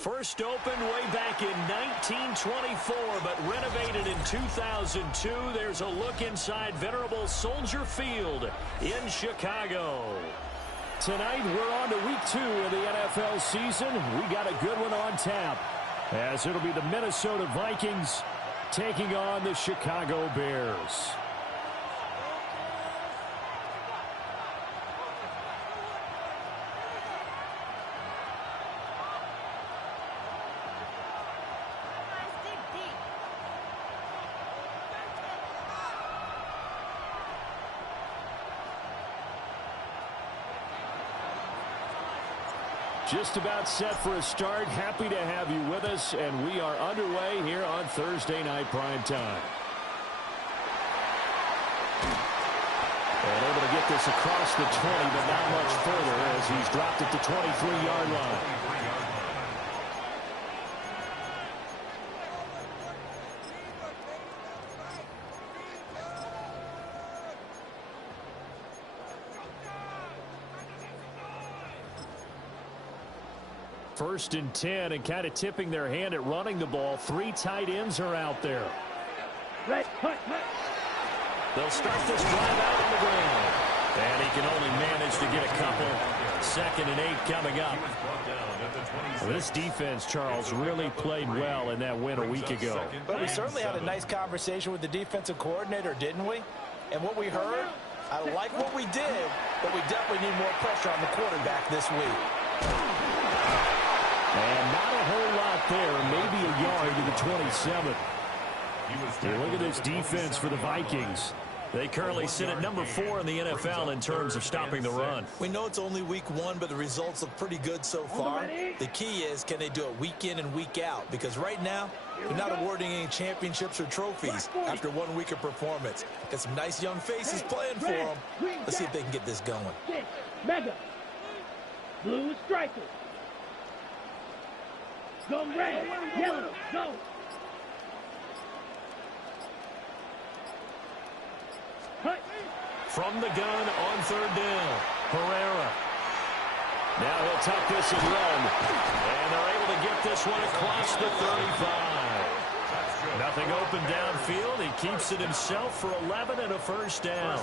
First opened way back in 1924, but renovated in 2002. There's a look inside venerable Soldier Field in Chicago. Tonight, we're on to week 2 of the NFL season. We got a good one on tap, as it'll be the Minnesota Vikings taking on the Chicago Bears. Just about set for a start. Happy to have you with us, and we are underway here on Thursday Night Prime Time. And able to get this across the 20, but not much further as he's dropped at the 23-yard line. First and 10, and kind of tipping their hand at running the ball. 3 tight ends are out there. They'll start this drive out on the ground. And he can only manage to get a couple. 2nd and 8 coming up. This defense, Charles, really played well in that win a week ago. But we certainly had a nice conversation with the defensive coordinator, didn't we? And what we heard, I like what we did, but we definitely need more pressure on the quarterback this week. And not a whole lot there, maybe a yard to the 27. Look at this defense for the Vikings. They currently sit at number 4 in the NFL in terms of stopping the run. We know it's only week 1, but the results look pretty good so far. The key is, can they do it week in and week out? Because right now, they're not awarding any championships or trophies after 1 week of performance. Got some nice young faces playing for them. Let's see if they can get this going. Mega. Blue striker. Go red, yellow, go. From the gun on 3rd down, Herrera. Now he'll tuck this and run. And they're able to get this one across the 35. Nothing open downfield. He keeps it himself for 11 and a first down.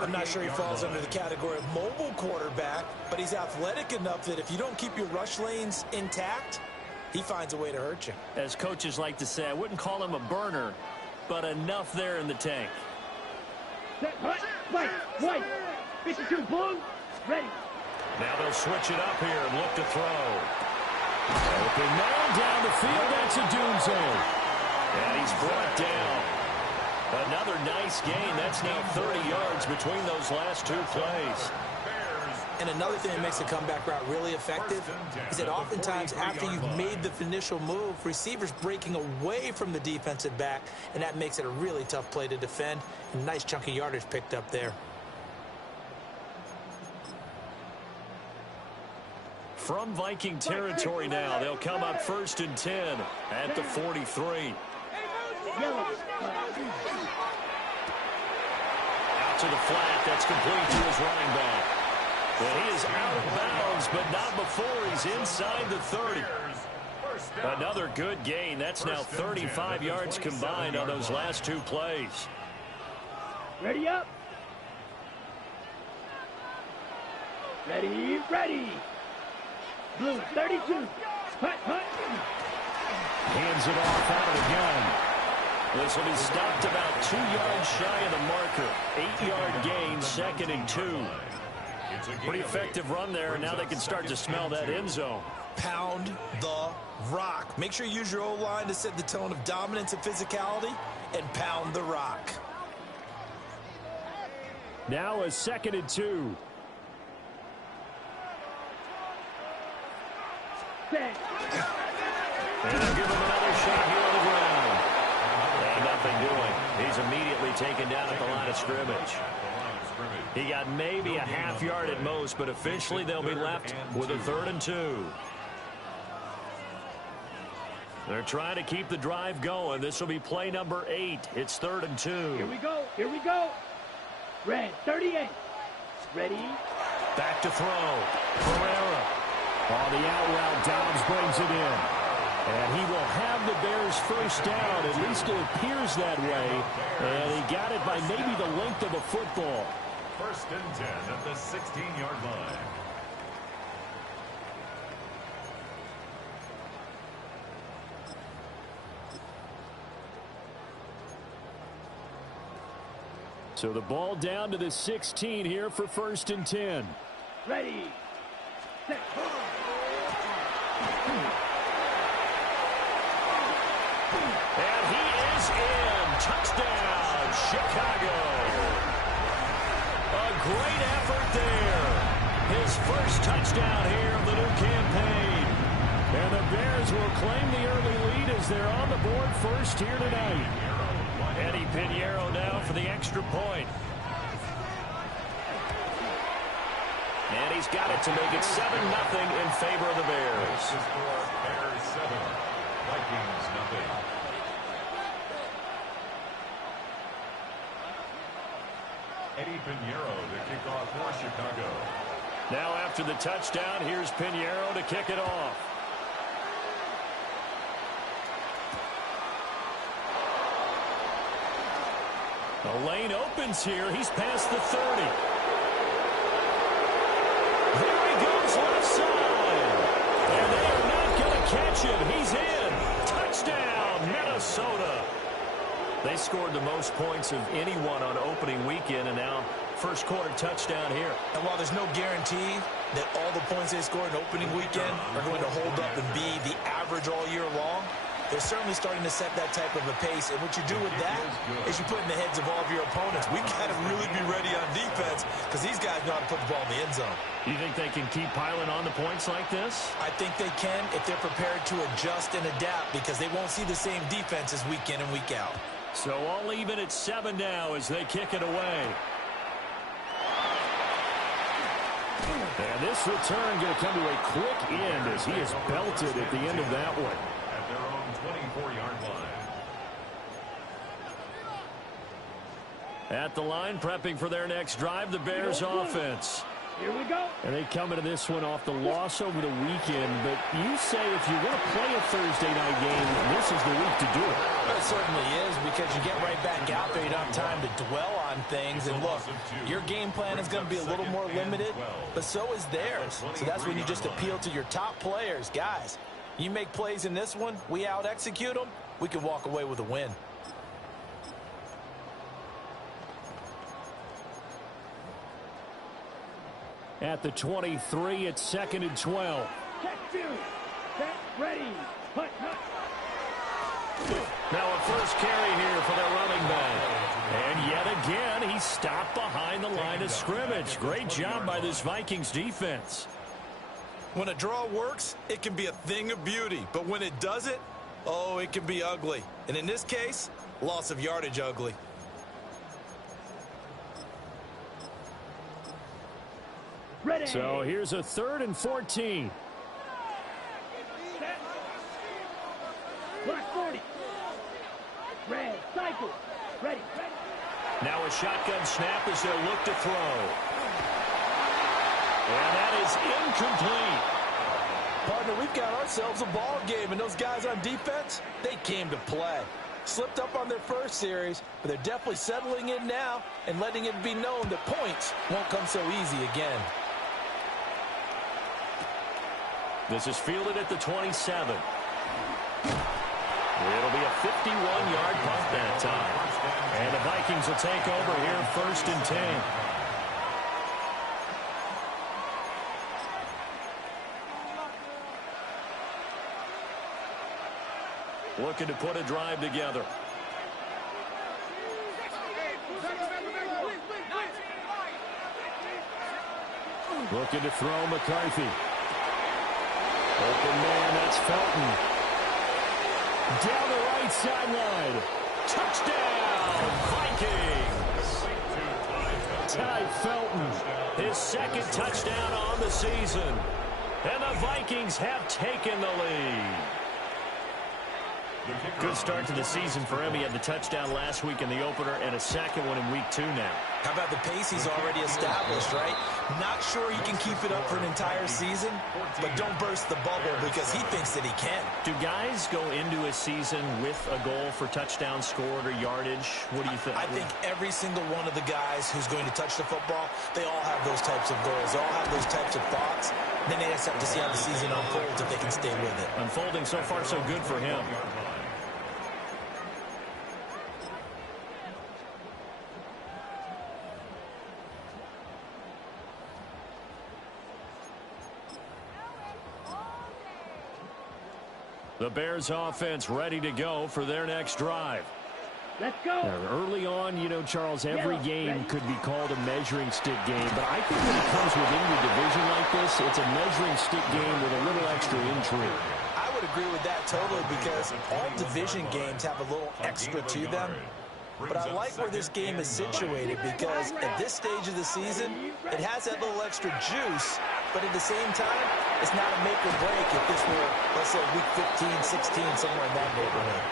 I'm not sure he falls under the category of mobile quarterback, but he's athletic enough that if you don't keep your rush lanes intact, he finds a way to hurt you. As coaches like to say, I wouldn't call him a burner, but enough there in the tank. White, 52 blue, ready. Now they'll switch it up here and look to throw. Open man down the field. That's a doom zone. And he's brought down. Another nice gain. That's now 30 yards between those last 2 plays. And another thing that makes the comeback route really effective is that oftentimes after you've made the initial move, receivers breaking away from the defensive back, and that makes it a really tough play to defend. And nice chunky yardage picked up there. From Viking territory now, they'll come up 1st and 10 at the 43. Out to the flat. That's complete to his running back. But he is out of bounds, but not before he's inside the 30. Another good gain. That's now 35 yards combined on those last 2 plays. Ready up. Ready. Blue, 32. Hut. Hands it off out of the gun. This will be stopped about 2 yards shy of the marker. 8-yard gain, 2nd and 2. Pretty effective run there, and now they can start to smell that end zone. Pound the rock. Make sure you use your O-line to set the tone of dominance and physicality, and pound the rock. Now a 2nd and 2. And they'll give him another shot here on the ground. And nothing doing. He's immediately taken down at the line of scrimmage. He got maybe a half yard at most, but officially they'll be left with a 3rd and 2. They're trying to keep the drive going. This will be play number 8. It's 3rd and 2. Here we go. Red, 38. Ready. Back to throw. Herrera. On the out route, Dobbs brings it in. And he will have the Bears first down. At least it appears that way. And he got it by maybe the length of a football. First and 10 at the 16-yard line. So the ball down to the 16 here for first and 10. Ready. Set. And he is in. Touchdown, Chicago. A great effort there. His first touchdown here of the new campaign. And the Bears will claim the early lead as they're on the board first here tonight. Eddie Pinheiro now for the extra point. And he's got it to make it 7-0 in favor of the Bears. Bears 7, Vikings nothing. Eddie Pinheiro to kick off for Chicago. Now after the touchdown, here's Pinheiro to kick it off. The lane opens here. He's past the 30. There he goes left side. And they are not going to catch him. He's in. Touchdown, Minnesota. They scored the most points of anyone on opening weekend, and now first quarter touchdown here. And while there's no guarantee that all the points they scored in opening weekend are going to hold up and be the average all year long, they're certainly starting to set that type of a pace. And what you do with that is you put in the heads of all of your opponents, we got to really be ready on defense because these guys know how to put the ball in the end zone. You think they can keep piling on the points like this? I think they can if they're prepared to adjust and adapt because they won't see the same defenses week in and week out. So all even at 7 now as they kick it away. And this return going to come to a quick end as he is belted at the end of that one. At their own 24-yard line. At the line, prepping for their next drive, the Bears offense. Here we go. And they come into this one off the loss over the weekend. But you say if you're going to play a Thursday night game, this is the week to do it. Well, it certainly is because you get right back out there. You don't have time to dwell on things. And look, your game plan is going to be a little more limited, but so is theirs. So that's when you just appeal to your top players. Guys, you make plays in this one, we out-execute them, we can walk away with a win. At the 23, it's 2nd and 12. Check 2. Set. Ready. Punt. Now a first carry here for their running back. And yet again, he's stopped behind the line of scrimmage. Great job by this Vikings defense. When a draw works, it can be a thing of beauty. But when it doesn't, oh, it can be ugly. And in this case, loss of yardage ugly. Ready. So here's a 3rd and 14. Set. Block 40. Red. Cycle. Ready. Now a shotgun snap as they'll look to throw. And that is incomplete. Partner, we've got ourselves a ball game, and those guys on defense, they came to play. Slipped up on their first series, but they're definitely settling in now and letting it be known that points won't come so easy again. This is fielded at the 27. It'll be a 51-yard punt that time. And the Vikings will take over here 1st and 10. Looking to put a drive together. Looking to throw McCarthy. Open man, that's Felton. Down the right sideline. Touchdown, Vikings. Ty Felton, his 2nd touchdown on the season. And the Vikings have taken the lead. Good start to the season for him. He had the touchdown last week in the opener and a second one in week 2 now. How about the pace he's already established, right? Not sure he can keep it up for an entire season, but don't burst the bubble because he thinks that he can. Do guys go into a season with a goal for touchdowns scored or yardage? What do you think? I think every single one of the guys who's going to touch the football, they all have those types of goals. They all have those types of thoughts. Then they just have to see how the season unfolds if they can stay with it. Unfolding so far so good for him. The Bears offense ready to go for their next drive. Let's go. Now, early on, you know, Charles, every game could be called a measuring stick game. But I think when it comes within your division like this, it's a measuring stick game with a little extra intrigue. I would agree with that totally because all division games have a little extra to them. But I like where this game is situated because at this stage of the season, it has that little extra juice, but at the same time, it's not a make or break if this were, let's say, week 15, 16, somewhere in that neighborhood.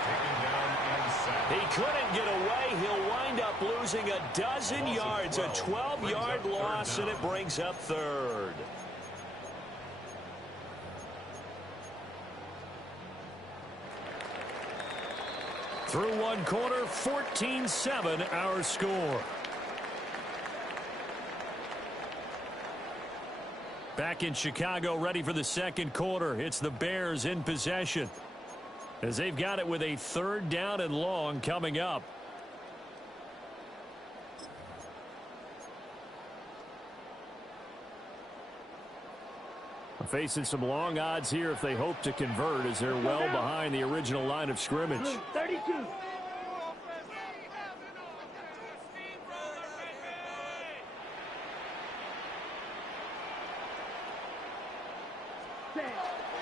He couldn't get away. He'll wind up losing a dozen yards, a 12-yard loss, and it brings up third. Through one quarter, 14-7 our score. Back in Chicago, ready for the second quarter. It's the Bears in possession, as they've got it with a third down and long coming up. Facing some long odds here if they hope to convert, as they're well behind the original line of scrimmage. 32.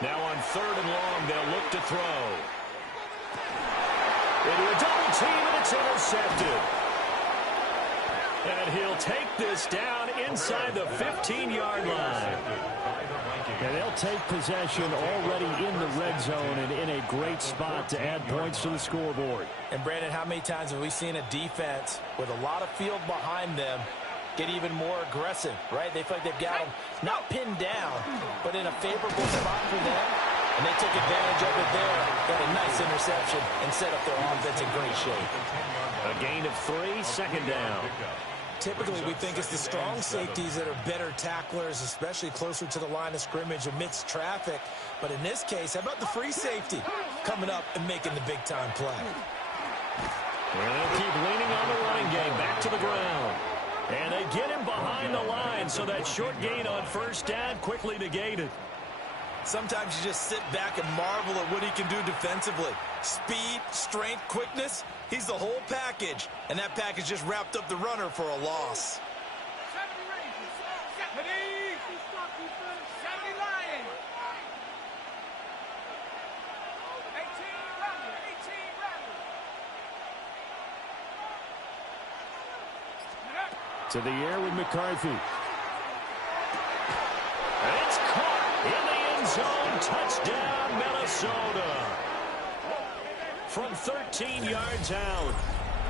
Now on third and long, they'll look to throw. Into a double team, and it's intercepted. And he'll take this down inside the 15-yard line. And they'll take possession already in the red zone and in a great spot to add points to the scoreboard. And, Brandon, how many times have we seen a defense with a lot of field behind them get even more aggressive, right? They feel like they've got them not pinned down, but in a favorable spot for them. And they took advantage of it there, got a nice interception, and set up their offense in great shape. A gain of 3, second down. Typically, we think it's the strong safeties that are better tacklers, especially closer to the line of scrimmage amidst traffic. But in this case, how about the free safety coming up and making the big-time play? And they'll keep leaning on the running game, back to the ground. And they get him behind the line, so that short gain on first down quickly negated. Sometimes you just sit back and marvel at what he can do defensively. Speed, strength, quickness, he's the whole package. And that package just wrapped up the runner for a loss. 70 Lions. 18 Rebels. 18 Rebels. To the air with McCarthy. And it's caught in the end zone. Touchdown, Minnesota. From 13 yards out.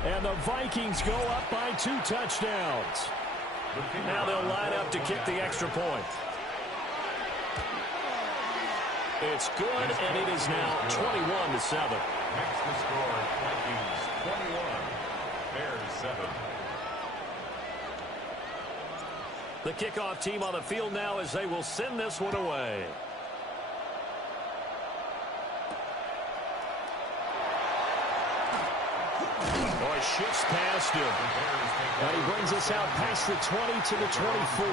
And the Vikings go up by 2 touchdowns. Now they'll line up to kick the extra point. It's good, and it is now 21-7. Next to score, Vikings 21, Bears 7. The kickoff team on the field now as they will send this one away. Boy, shifts past him. And he brings us out past the 20 to the 24.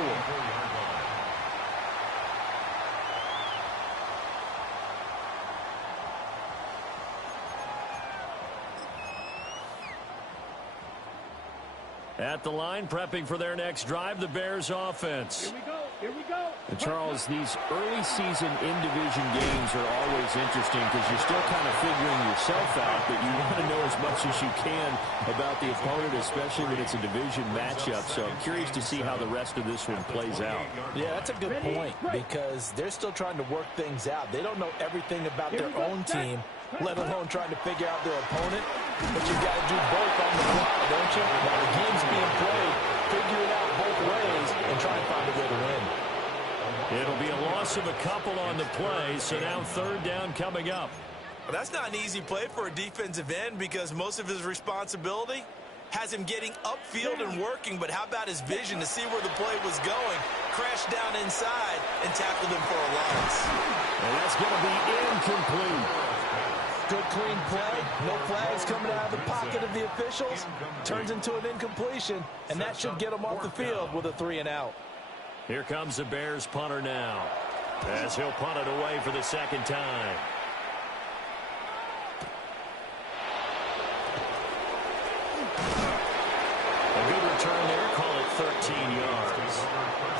At the line, prepping for their next drive, the Bears offense. Here we go. Here we go. And Charles, these early season in-division games are always interesting because you're still kind of figuring yourself out, but you want to know as much as you can about the opponent, especially when it's a division matchup. So I'm curious to see how the rest of this one plays out. Yeah, that's a good point because they're still trying to work things out. They don't know everything about their own team, let alone trying to figure out their opponent. But you've got to do both on the fly, don't you? While the game's being played, figure it out both ways and try and find a way to win. It'll be a loss of a couple on the play, so now third down coming up. Well, that's not an easy play for a defensive end because most of his responsibility has him getting upfield and working, but how about his vision to see where the play was going, crashed down inside, and tackled him for a loss. And that's going to be incomplete. Good clean play, no flags coming out of the pocket of the officials, turns into an incompletion, and that should get him off the field with a 3-and-out. Here comes the Bears punter now, as he'll punt it away for the second time. A good return there, call it 13 yards.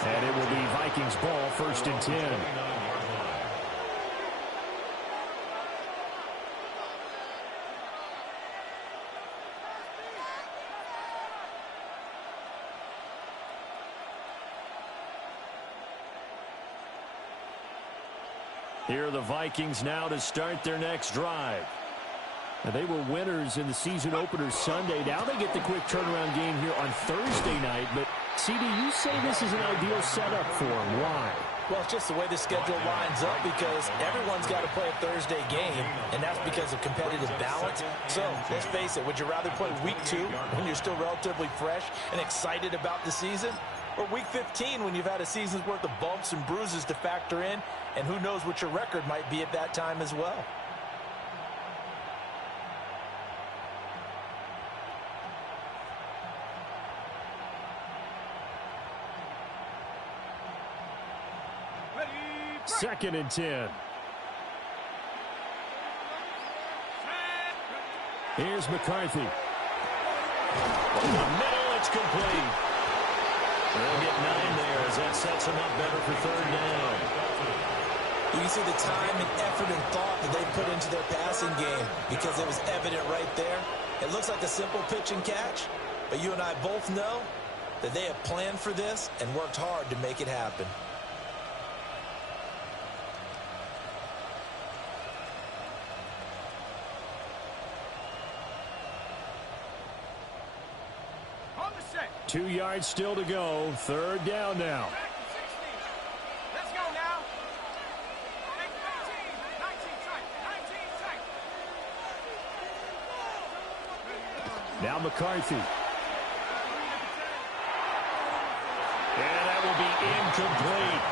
And it will be Vikings ball, 1st and 10. Here are the Vikings now to start their next drive. Now, they were winners in the season opener Sunday. Now they get the quick turnaround game here on Thursday night. But, CD, you say this is an ideal setup for them. Why? Well, it's just the way the schedule lines up because everyone's got to play a Thursday game, and that's because of competitive balance. So, let's face it, would you rather play week 2 when you're still relatively fresh and excited about the season? Or week 15 when you've had a season's worth of bumps and bruises to factor in, and who knows what your record might be at that time as well. Second and 10. Here's McCarthy. In the middle, it's complete. They'll get 9 there as that sets them up better for third down. You can see the time and effort and thought that they put into their passing game because it was evident right there. It looks like a simple pitch and catch, but you and I both know that they have planned for this and worked hard to make it happen. On the set. 2 yards still to go. Third down now. Back to 16. Let's go now. 19, 19 tight. 19 tight. Now McCarthy. And that will be incomplete.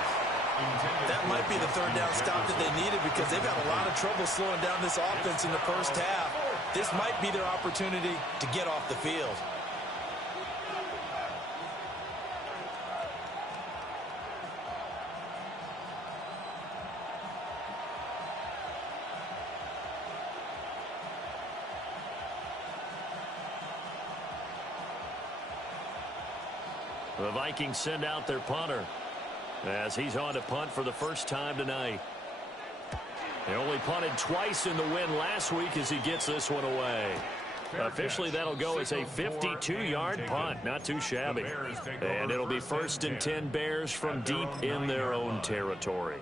That might be the third down stop that they needed because they've had a lot of trouble slowing down this offense in the first half. This might be their opportunity to get off the field. The Vikings send out their punter as he's on to punt for the first time tonight. They only punted twice in the win last week as he gets this one away. Officially, that'll go as a 52-yard punt. Not too shabby. And it'll be 1st and 10 Bears from deep in their own territory.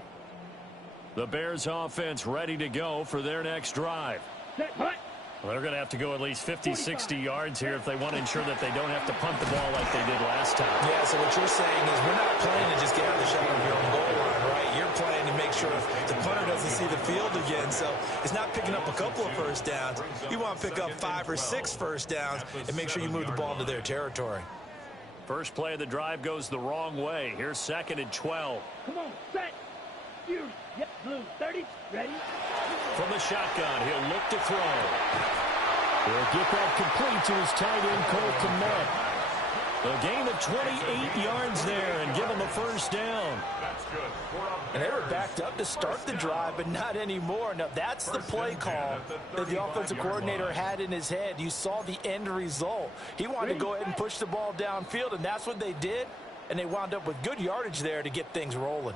The Bears offense ready to go for their next drive. Set, punt. Well, they're going to have to go at least 50, 60 yards here if they want to ensure that they don't have to punt the ball like they did last time. Yeah, so what you're saying is we're not playing to just get out of the shadow of your own goal line, right? You're playing to make sure the punter doesn't see the field again. So it's not picking up a couple of first downs. You want to pick up 5 or 6 first downs and make sure you move the ball into their territory. First play of the drive goes the wrong way. Here's 2nd and 12. Come on, set. You. Yep, blue. 30. Ready. From the shotgun, he'll look to throw. He'll get that complete to his tight end, Cole Kmet. A gain of 28 yards there and give him a first down. And they were backed up to start the drive, but not anymore. Now, that's the play call that the offensive coordinator had in his head. You saw the end result. He wanted to go ahead and push the ball downfield, and that's what they did. And they wound up with good yardage there to get things rolling.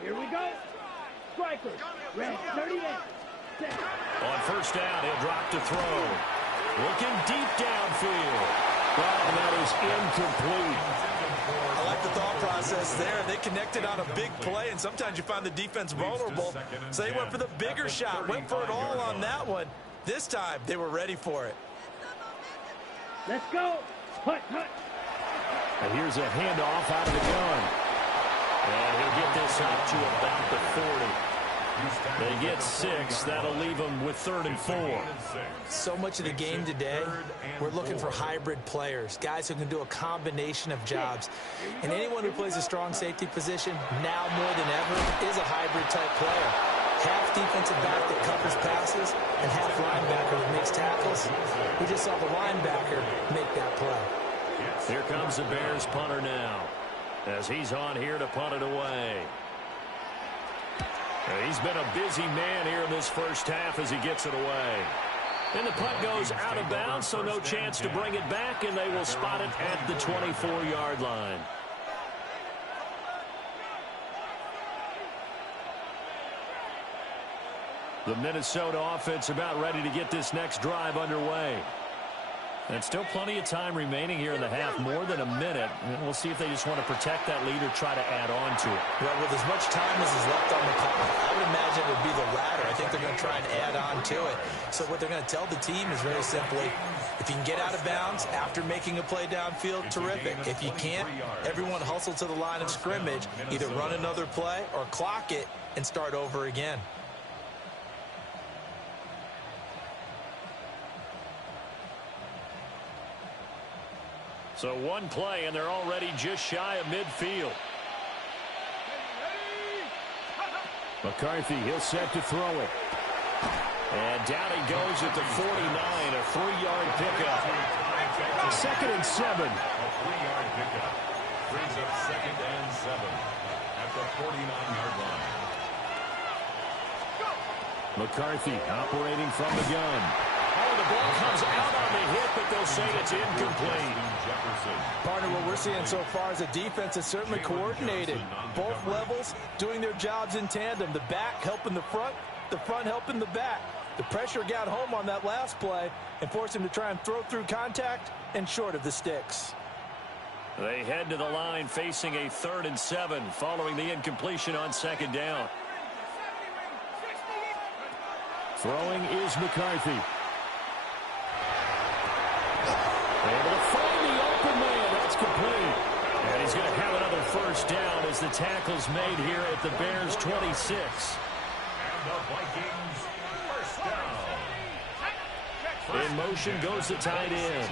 Here we go. Strikers. Ready. 38. Set. On first down, he'll drop to throw. Looking deep downfield. Well, that is incomplete. I like the thought process there. They connected on a big play, and sometimes you find the defense vulnerable. So they went for the bigger shot, went for it all on that one. This time, they were ready for it. Let's go. Hut, hut. And here's a handoff out of the gun. And he'll get this up to about the 40. They get 6. That'll leave them with 3rd and 4. So much of the game today, we're looking for hybrid players, guys who can do a combination of jobs. And anyone who plays a strong safety position, now more than ever, is a hybrid-type player. Half defensive back that covers passes and half linebacker that makes tackles. We just saw the linebacker make that play. Here comes the Bears punter now, as he's on here to punt it away. He's been a busy man here in this first half as he gets it away. And the punt goes out of bounds, so no chance to bring it back, and they will spot it at the 24-yard line. The Minnesota offense about ready to get this next drive underway. And still plenty of time remaining here in the half, more than a minute. And we'll see if they just want to protect that lead or try to add on to it. Well, with as much time as is left on the clock, I would imagine it would be the latter. I think they're going to try and add on to it. So what they're going to tell the team is very simply, if you can get out of bounds after making a play downfield, terrific. If you can't, everyone hustle to the line of scrimmage, either run another play or clock it and start over again. So one play, and they're already just shy of midfield. McCarthy, he'll set to throw it. And down he goes at the 49, a 3-yard pickup. 2nd and 7. A 3-yard pickup. Brings up 2nd and 7 at the 49-yard line. McCarthy operating from the gun. Oh, the ball comes out on the hit, but they'll say it's incomplete. Partner, what we're seeing so far is a defense that's certainly coordinated. Both levels doing their jobs in tandem. The back helping the front helping the back. The pressure got home on that last play and forced him to try and throw through contact and short of the sticks. They head to the line facing a 3rd and 7 following the incompletion on 2nd down. Throwing is McCarthy. Able to find the open man. That's complete. And he's going to have another 1st down as the tackle's made here at the Bears 26. And the Vikings 1st down. In motion goes the tight end.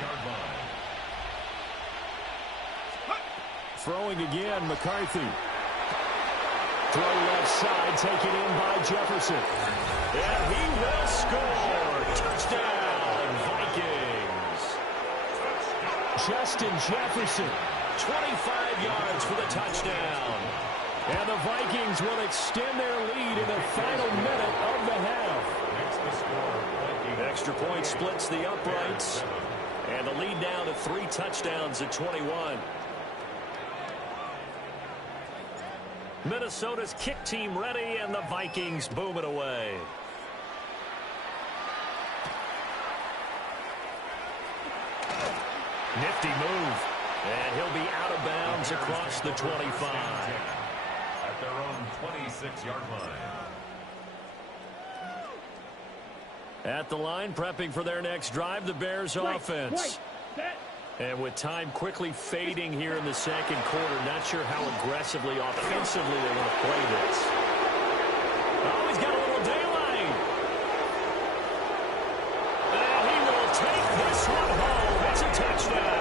Throwing again, McCarthy. Throw left side, taken in by Jefferson. And he will score. Touchdown, Vikings. Justin Jefferson, 25 yards for the touchdown. And the Vikings will extend their lead in the final minute of the half. Extra point splits the uprights. And the lead now to 3 touchdowns at 21. Minnesota's kick team ready, and the Vikings boom it away. Nifty move. And he'll be out of bounds across the 25. At their own 26-yard line. At the line, prepping for their next drive, the Bears offense. And with time quickly fading here in the 2nd quarter, not sure how aggressively, offensively they want to play this. Oh, he's got a little daylight. And he will take this one home. It's a touchdown.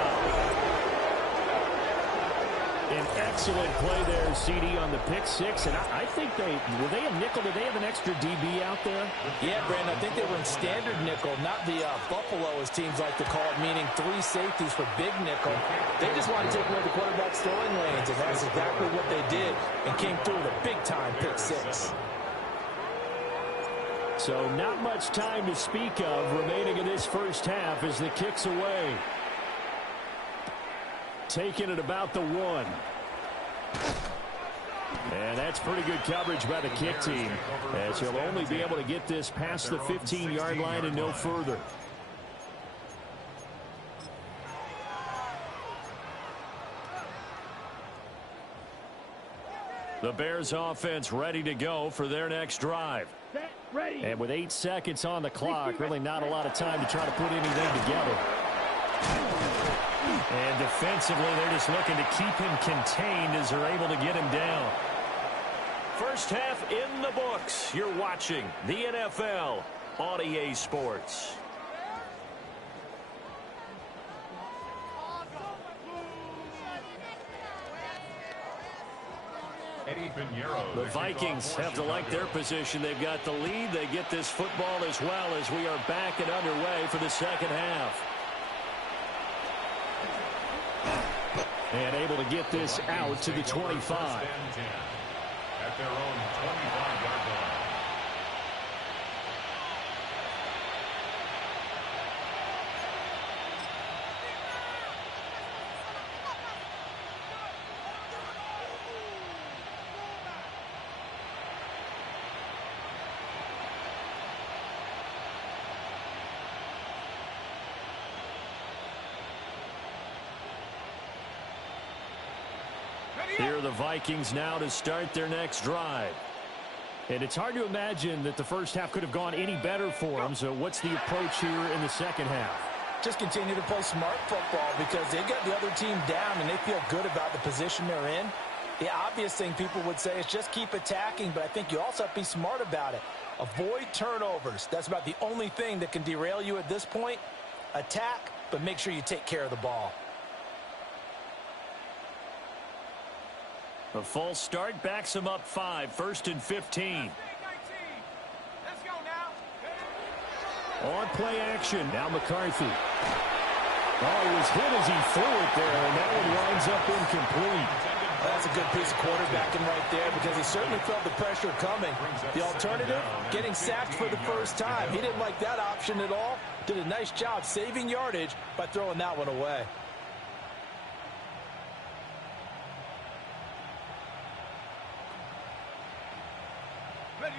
An excellent play there, CD, on the pick 6. And I think were they a nickel? Did they have an extra DB out there? Yeah, Brandon, I think they were in standard nickel, not the Buffalo, as teams like to call it, meaning 3 safeties for big nickel. They just want to take away the quarterback's throwing lanes, and that's exactly what they did, and came through with a big-time pick 6. So not much time to speak of remaining in this first half as the kick's away. Taking it about the 1. And that's pretty good coverage by the kick team, as he'll only be able to get this past the 15-yard line and no further. The Bears offense ready to go for their next drive. Set, ready. And with 8 seconds on the clock, really not a lot of time to try to put anything together. And defensively, they're just looking to keep him contained as they're able to get him down. First half in the books. You're watching the NFL on EA Sports. The The Vikings have to like their position. They've got the lead. They get this football as well as we are back and underway for the second half. And able to get this out to the 25. At their own 25-yard line. Here are the Vikings now to start their next drive. And it's hard to imagine that the first half could have gone any better for them. So what's the approach here in the second half? Just continue to play smart football because they got the other team down and they feel good about the position they're in. The obvious thing people would say is just keep attacking, but I think you also have to be smart about it. Avoid turnovers. That's about the only thing that can derail you at this point. Attack, but make sure you take care of the ball. A false start backs him up 5, 1st and 15. On play action. Now McCarthy. Oh, he was hit as he threw it there, and that one winds up incomplete. That's a good piece of quarterbacking right there because he certainly felt the pressure coming. The alternative, getting sacked for the first time. He didn't like that option at all. Did a nice job saving yardage by throwing that one away.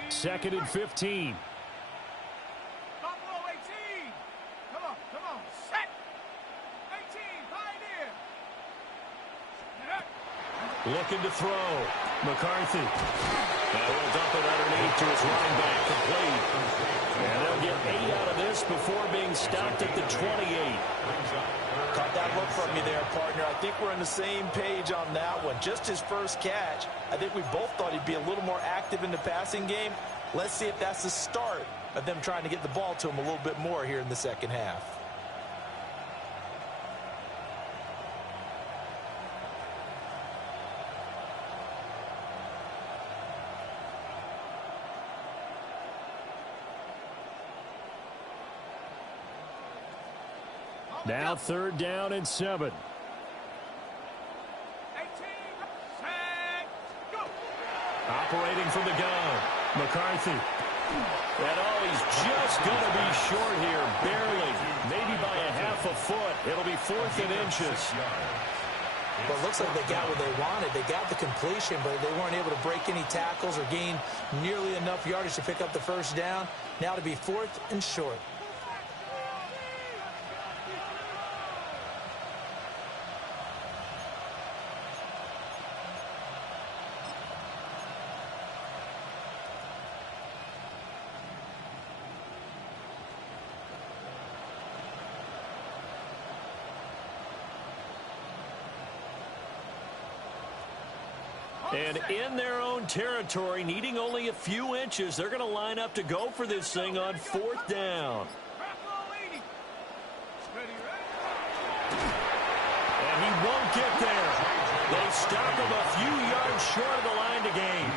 Second and 15. Buffalo 18. Come on. Set. 18. Pioneer. Looking to throw. McCarthy. Now he'll dump it underneath to his running back, complete. And they'll get 8 out of this before being stopped at the 28. Caught that look from you there, partner. I think we're on the same page on that one. Just his first catch. I think we both thought he'd be a little more active in the passing game. Let's see if that's the start of them trying to get the ball to him a little bit more here in the second half. Now 3rd down and 7. 18. Set. Go. Operating from the gun. McCarthy. And he's just going to be short here, barely. Maybe by a half a foot. It'll be 4th and inches. Well, it looks like they got what they wanted. They got the completion, but they weren't able to break any tackles or gain nearly enough yardage to pick up the first down. Now to be 4th and short. And in their own territory, needing only a few inches, they're going to line up to go for this thing on 4th down. And he won't get there. They stop him a few yards short of the line to gain.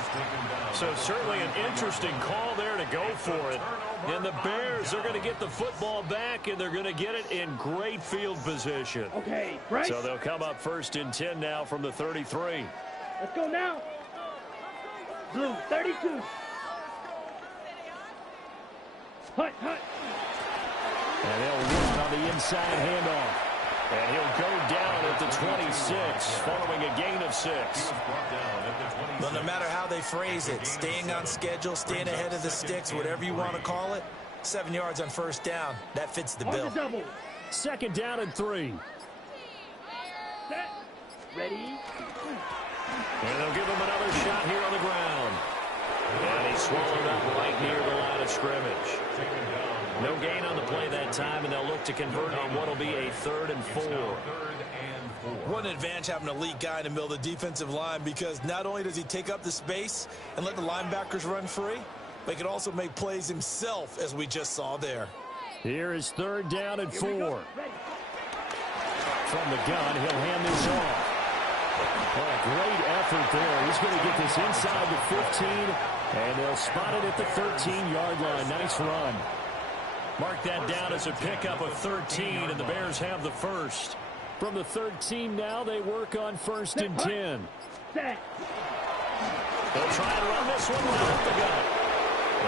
So certainly an interesting call there to go for it. And the Bears are going to get the football back, and they're going to get it in great field position. Okay, Bryce. So they'll come up 1st and 10 now from the 33. Let's go now. Blue 32. Hut. And they'll run on the inside handoff. And he'll go down at the 26 following a gain of 6. Well, no matter how they phrase it, staying on schedule, staying ahead of the sticks, whatever you want to call it, 7 yards on 1st down. That fits the bill. On the double. 2nd down and 3. Set. Ready. And they'll give him another shot here on the ground. And he swallowed up right near the line of scrimmage. No gain on the play that time, and they'll look to convert on what will be a 3rd and 4. One advantage having an elite guy in the middle of the defensive line, because not only does he take up the space and let the linebackers run free, but he can also make plays himself, as we just saw there. Here is 3rd down and 4. From the gun, he'll hand this off. Oh, great effort there. He's going to get this inside the 15, and they'll spot it at the 13-yard line. Nice run. Mark that down as a pickup of 13, and the Bears have the first. From the 13 now, they work on 1st and 10. Set. They'll try and run this one right up the gut.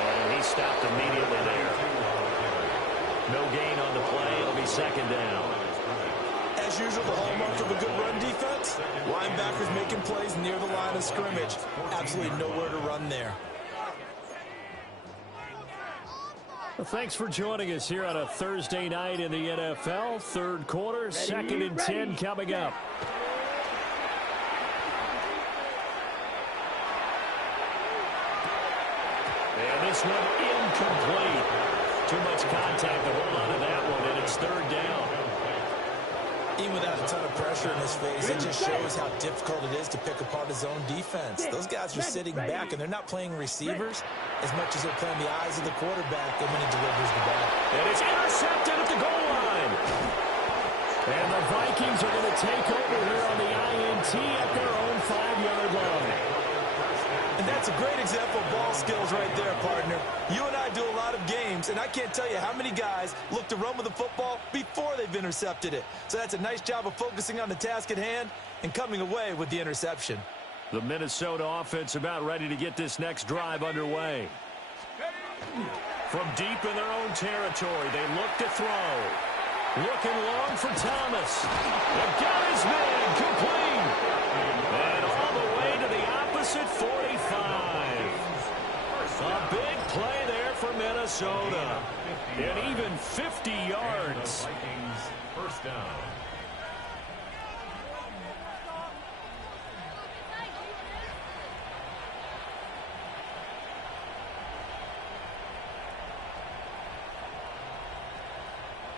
And he stopped immediately there. No gain on the play. It'll be 2nd down. As usual, the hallmark of a good run defense, linebackers making plays near the line of scrimmage. Absolutely nowhere to run there. Well, thanks for joining us here on a Thursday night in the NFL. 3rd quarter, 2nd and 10 coming up. And this one incomplete. Too much contact to hold on to that one, and it's 3rd down. Even without a ton of pressure in his face, it just shows how difficult it is to pick apart his own defense. Those guys are sitting back, and they're not playing receivers as much as they're playing the eyes of the quarterback when he delivers the ball. And it's intercepted at the goal line. And the Vikings are going to take over here on the INT at their own 5-yard line. And that's a great example of ball skills right there, partner. You and I do a lot of games, and I can't tell you how many guys look to run with the football before they've intercepted it. So that's a nice job of focusing on the task at hand and coming away with the interception. The Minnesota offense about ready to get this next drive underway. From deep in their own territory, they look to throw. Looking long for Thomas. And got his man complete. And all the way to the opposite 45. A big play there for Minnesota. And even 50 yards. First down.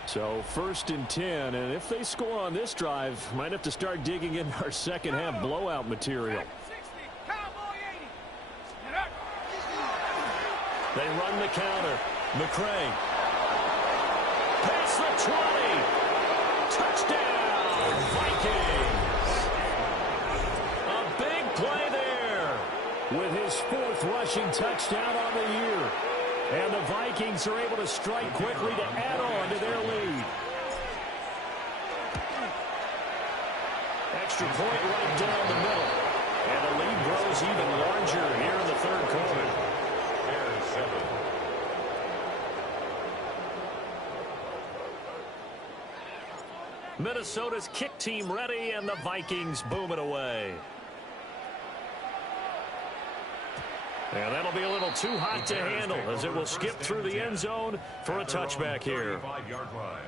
So 1st and 10, and if they score on this drive, might have to start digging in our second half blowout material. They run the counter. McCray. Past the 20. Touchdown, Vikings. A big play there. With his 4th rushing touchdown on the year. And the Vikings are able to strike quickly to add on to their lead. Extra point right down the middle. And the lead grows even larger here in the 3rd quarter. Bears 7. Minnesota's kick team ready, and the Vikings boom it away. And that'll be a little too hot to handle as it will skip through the end zone for a touchback here. 5-yard line.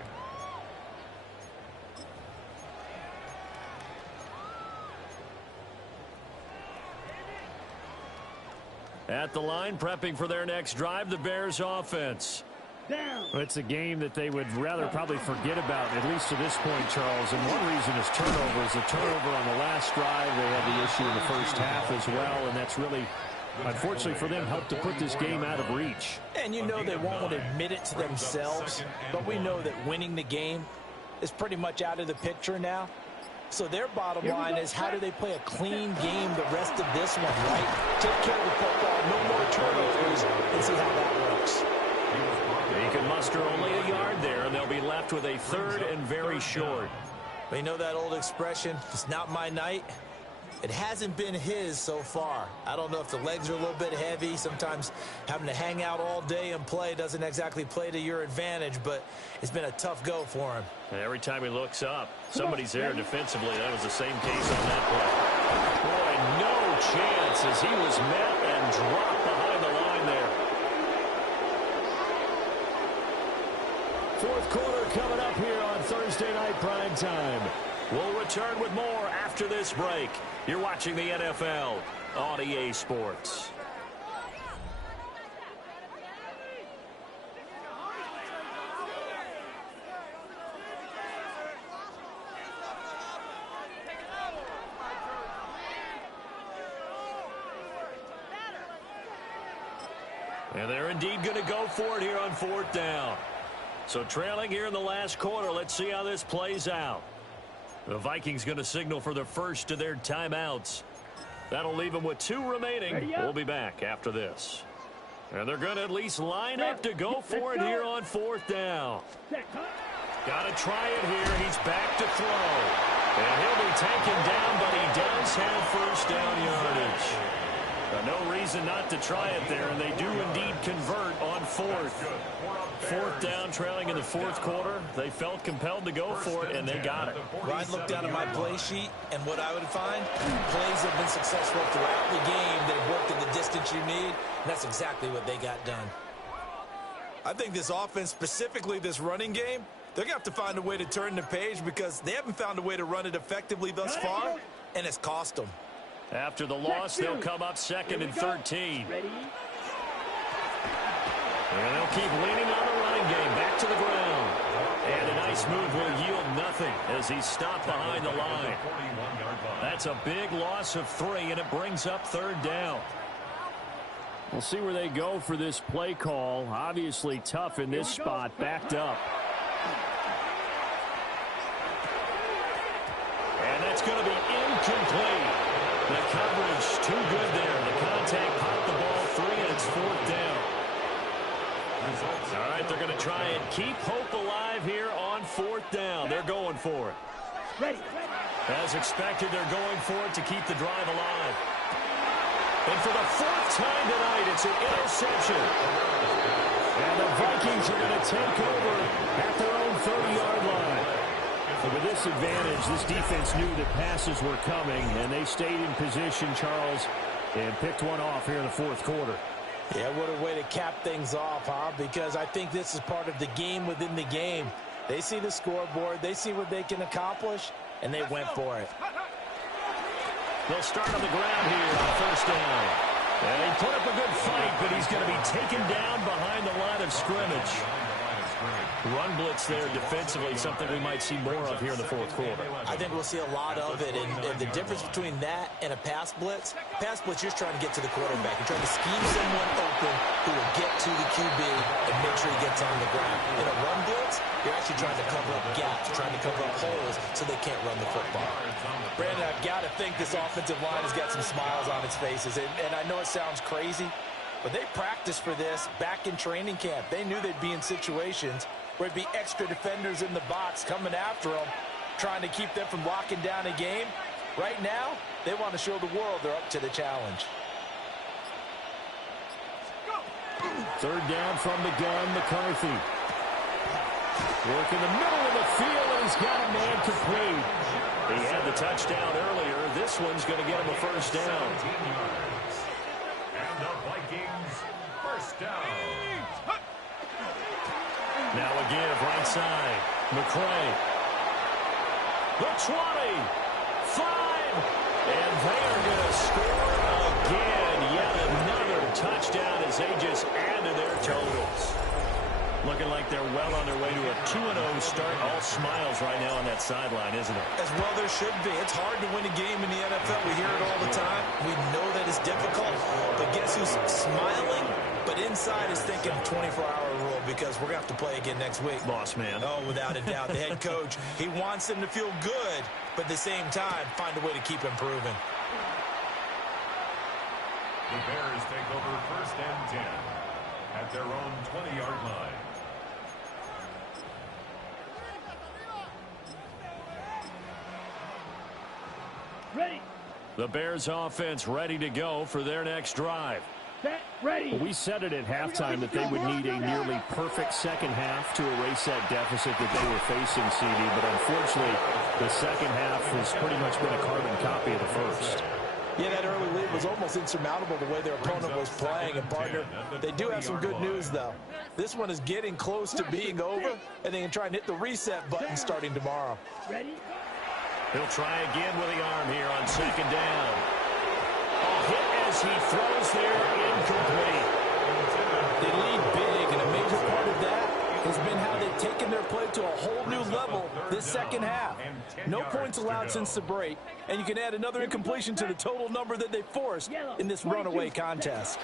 At the line, prepping for their next drive, the Bears offense. Well, it's a game that they would rather probably forget about, at least to this point, Charles. And one reason is turnovers. A turnover on the last drive. They had the issue in the first half as well, and that's really, unfortunately for them, helped to put this game out of reach. And you know they won't admit it to themselves, but we know that winning the game is pretty much out of the picture now. So their bottom line is, how do they play a clean game the rest of this one, right? Take care of the football, no more turnovers, and see how that works. He can muster only a yard there, and they'll be left with a 3rd and very short. But you know that old expression, it's not my night? It hasn't been his so far. I don't know if the legs are a little bit heavy. Sometimes having to hang out all day and play doesn't exactly play to your advantage, but it's been a tough go for him. And every time he looks up, somebody's there defensively. That was the same case on that play. Boy, no chance as he was met and dropped behind the line there. 4th quarter coming up here on Thursday Night Prime Time. We'll return with more after this break. You're watching the NFL on EA Sports. And they're indeed going to go for it here on 4th down. So trailing here in the last quarter, let's see how this plays out. The Vikings going to signal for the first of their timeouts. That'll leave them with 2 remaining. We'll be back after this. And they're going to at least line up to go for it here on 4th down. Got to try it here. He's back to throw. And he'll be taken down, but he does have first down yardage. No reason not to try it there, and they do indeed convert on 4th. 4th down, trailing in the 4th quarter. They felt compelled to go for it, and they got it. Ryan looked down at my play sheet, and what I would find, plays have been successful throughout the game that have worked in the distance you need, and that's exactly what they got done. I think this offense, specifically this running game, they're going to have to find a way to turn the page because they haven't found a way to run it effectively thus far, and it's cost them. After the loss, they'll come up 2nd and 13. And they'll keep leaning on the running game. Back to the ground. And a nice move will yield nothing as he's stopped behind the line. That's a big loss of 3, and it brings up 3rd down. We'll see where they go for this play call. Obviously tough in this spot, backed up. And that's going to be incomplete. The coverage too good there. The contact popped the ball 3, and it's 4th down. All right, they're going to try and keep hope alive here on 4th down. They're going for it. As expected, they're going for it to keep the drive alive. And for the 4th time tonight, it's an interception. And the Vikings are going to take over at their own 30-yard line. So with this advantage, this defense knew that passes were coming, and they stayed in position, Charles, and picked one off here in the 4th quarter. Yeah, what a way to cap things off, huh? Because I think this is part of the game within the game. They see the scoreboard, they see what they can accomplish, and they went for it. They'll start on the ground here on 1st down. And he put up a good fight, but he's going to be taken down behind the line of scrimmage. Run blitz there defensively, something we might see more of here in the 4th quarter. I think we'll see a lot of it, and the difference between that and a pass blitz, you're trying to get to the quarterback. You're trying to scheme someone open who will get to the QB and make sure he gets on the ground. In a run blitz, you're actually trying to cover up gaps, trying to cover up holes so they can't run the football. Brandon, I've got to think this offensive line has got some smiles on its faces, and I know it sounds crazy, but they practiced for this back in training camp. They knew they'd be in situations where it'd be extra defenders in the box coming after them, trying to keep them from locking down a game. Right now, they want to show the world they're up to the challenge. 3rd down from the gun, McCarthy. Work in the middle of the field, and he's got a man complete. He had the touchdown earlier. This one's going to get him a 1st down. And the Vikings, 1st down. Now a give right side. McCray. The 20. 5. And they are going to score again. Yet another touchdown as they just add to their totals. Looking like they're well on their way to a 2-0 start. All smiles right now on that sideline, isn't it? As well there should be. It's hard to win a game in the NFL. We hear it all the time. We know that it's difficult. But guess who's smiling? But inside is thinking 24-hour rule because we're going to have to play again next week. Boss man. Oh, without a doubt. The head coach, he wants them to feel good, but at the same time, find a way to keep improving. The Bears take over 1st and 10 at their own 20-yard line. Ready. The Bears offense ready to go for their next drive. Set. Ready. We said it at halftime that they would need a nearly perfect second half to erase that deficit that they were facing, CD, but unfortunately, the second half has pretty much been a carbon copy of the first. Yeah, that early lead was almost insurmountable the way their opponent was playing. And, partner, they do have some good news, though. This one is getting close to being over, and they can try and hit the reset button starting tomorrow. Ready. He'll try again with the arm here on second down. A hit as he throws there, incomplete. They lead big, and a major part of that has been how they've taken their play to a whole new level this second half. No points allowed since the break, and you can add another incompletion to the total number that they forced in this runaway contest.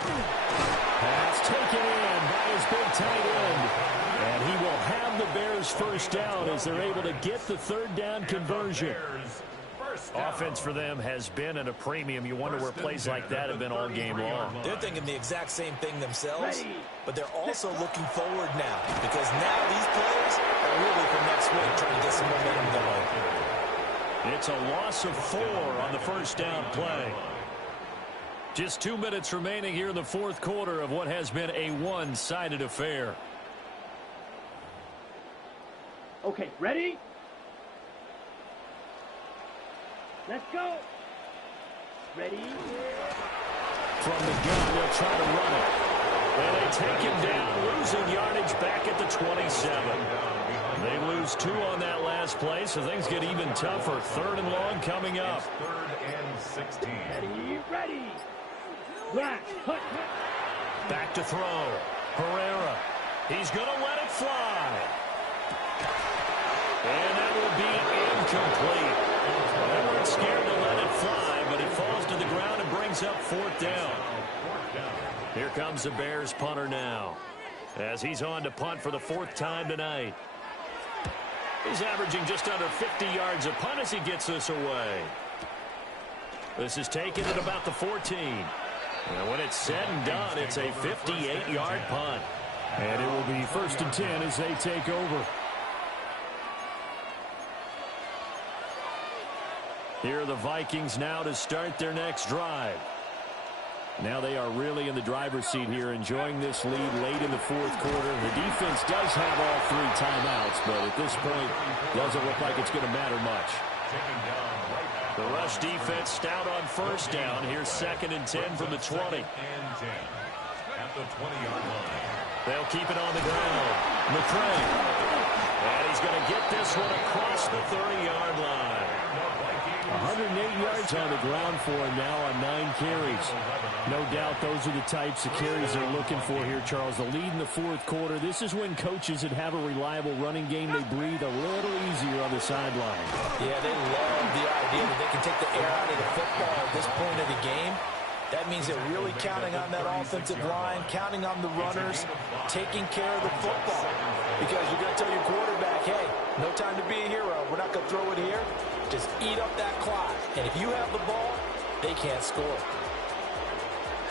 Pass taken in by his big tight end. And he will have the Bears first down as they're able to get the third down conversion. Offense for them has been at a premium. You wonder where plays like that have been all game long. They're thinking the exact same thing themselves, but they're also looking forward now because now these players are really for next week trying to get some momentum going. It's a loss of 4 on the first down play. Just 2 minutes remaining here in the fourth quarter of what has been a one-sided affair. Okay, ready? Let's go. Ready? From the gun, they'll try to run it. And they take him down, losing yardage back at the 27. They lose 2 on that last play, so things get even tougher. Third and long coming up. Third and 16. Ready. Black. Back to throw. Herrera. He's going to let it fly. And that will be incomplete. They weren't scared to let it fly, but it falls to the ground and brings up fourth down. Here comes the Bears punter now, as he's on to punt for the 4th time tonight. He's averaging just under 50 yards a punt as he gets this away. This is taken at about the 14. And when it's said and done, it's a 58-yard punt. And it will be 1st and 10 as they take over. Here are the Vikings now to start their next drive. Now they are really in the driver's seat here, enjoying this lead late in the fourth quarter. The defense does have all 3 timeouts, but at this point, doesn't look like it's going to matter much. The rush defense stout on first down. Here's 2nd and 10 from the 20. At the 20-yard line. They'll keep it on the ground. McCray. And he's going to get this one across the 30-yard line. 108 yards on the ground for him now on 9 carries. No doubt those are the types of carries they're looking for here, Charles. The lead in the fourth quarter. This is when coaches that have a reliable running game, they breathe a little easier on the sideline. Yeah, they love the idea that they can take the air out of the football at this point of the game. That means they're really counting on that offensive line, counting on the runners, taking care of the football. Because you're going to tell your quarterback, hey, no time to be a hero. We're not going to throw it here. Just eat up that clock. And if you have the ball, they can't score.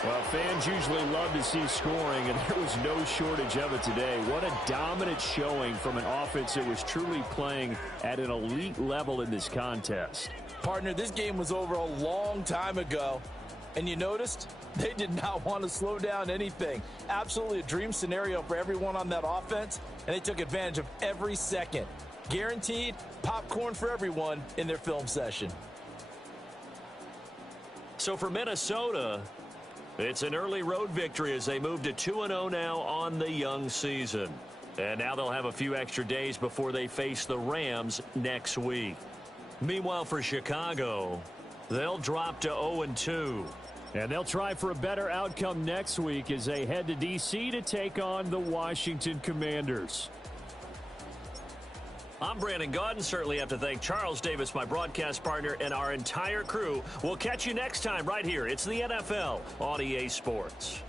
Well, fans usually love to see scoring, and there was no shortage of it today. What a dominant showing from an offense that was truly playing at an elite level in this contest. Partner, this game was over a long time ago. And you noticed they did not want to slow down anything. Absolutely a dream scenario for everyone on that offense, and they took advantage of every second. Guaranteed popcorn for everyone in their film session. So for Minnesota, it's an early road victory as they move to 2-0 now on the young season. And now they'll have a few extra days before they face the Rams next week. Meanwhile, for Chicago, they'll drop to 0-2. And they'll try for a better outcome next week as they head to D.C. to take on the Washington Commanders. I'm Brandon Gaudin. Certainly have to thank Charles Davis, my broadcast partner, and our entire crew. We'll catch you next time right here. It's the NFL on EA Sports.